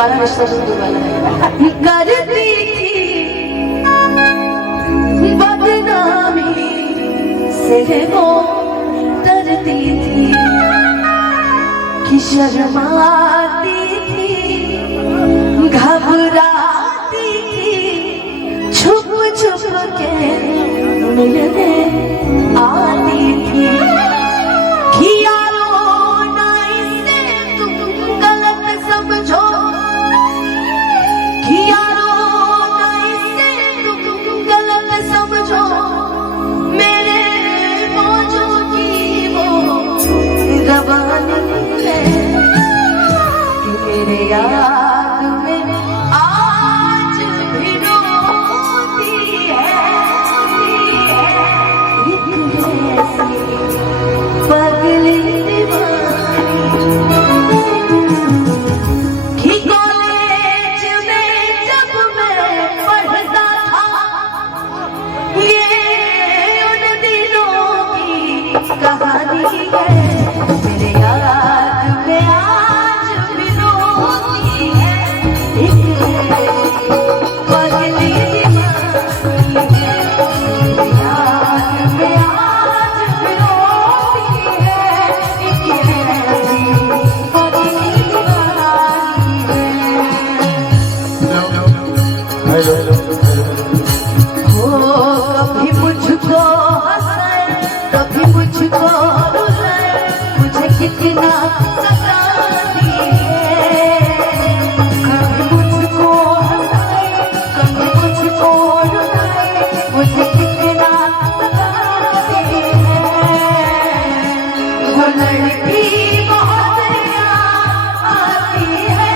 हमारा रिश्ता शुरू वाला है। करती थी बदनामी से वो डरती थी कि शर्माती थी, घबराती थी, छुप छुप के मिलने आती थी। याद में आज भी रोती है एक ऐसी पगली दीवानी कि कॉलेज में जब मैं पढ़ता था, ये उन दिनों की कहानी है। मेरे याद में आज भी रोती है एक पगली दीवानी है। मेरे याद में आज भी रोती है एक पगली दीवानी है। हो कभी मुझको हंसाए, कभी मुझको रुलाए, मुझे कितना सताती है। कभी मुझको हंसाए, कभी मुझको रुलाए, मुझे कितना सताती है। वो लड़की बहुत याद आती है,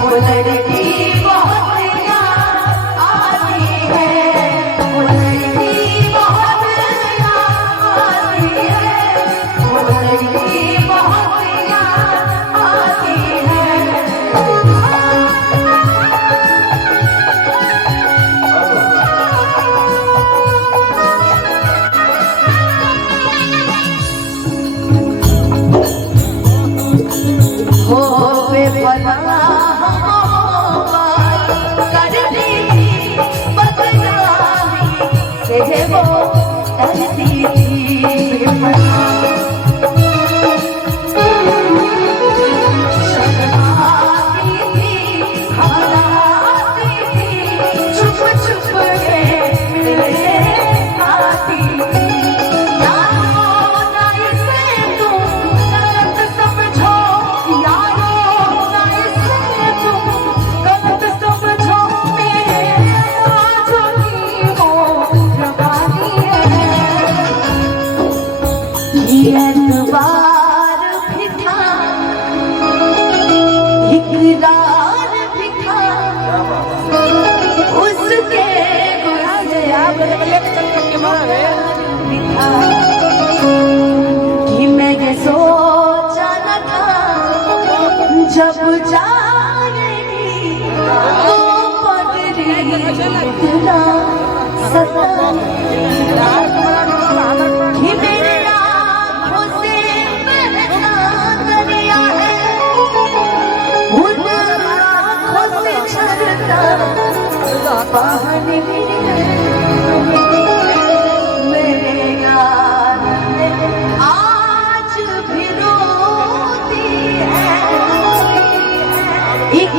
वो लड़की बहुत याद आती है, वो लड़की बहुत याद आती है, वो लड़की बहुत याद आती है। हो बेपनाह मोहब्बत करती थी, बदनामी से वो डरती थी। शर्माती थी, घबराती थी, छुप छुप के मिलने आती थी। यारो ना इसे तुम गलत समझो, यारो ना इसे तुम गलत समझो, मेरे आँखों की वो जवानी है। ये एतबार भी था, इकरार भी था, उसके गुस्से भी था कि मैं ये सोचा न था जब जाएगी तो पगड़ी इतना सताएगी कि मेरे आँखों से बहता दरिया है, उन आँखों से झरता पानी है। मेरे याद में आज भी रोती है एक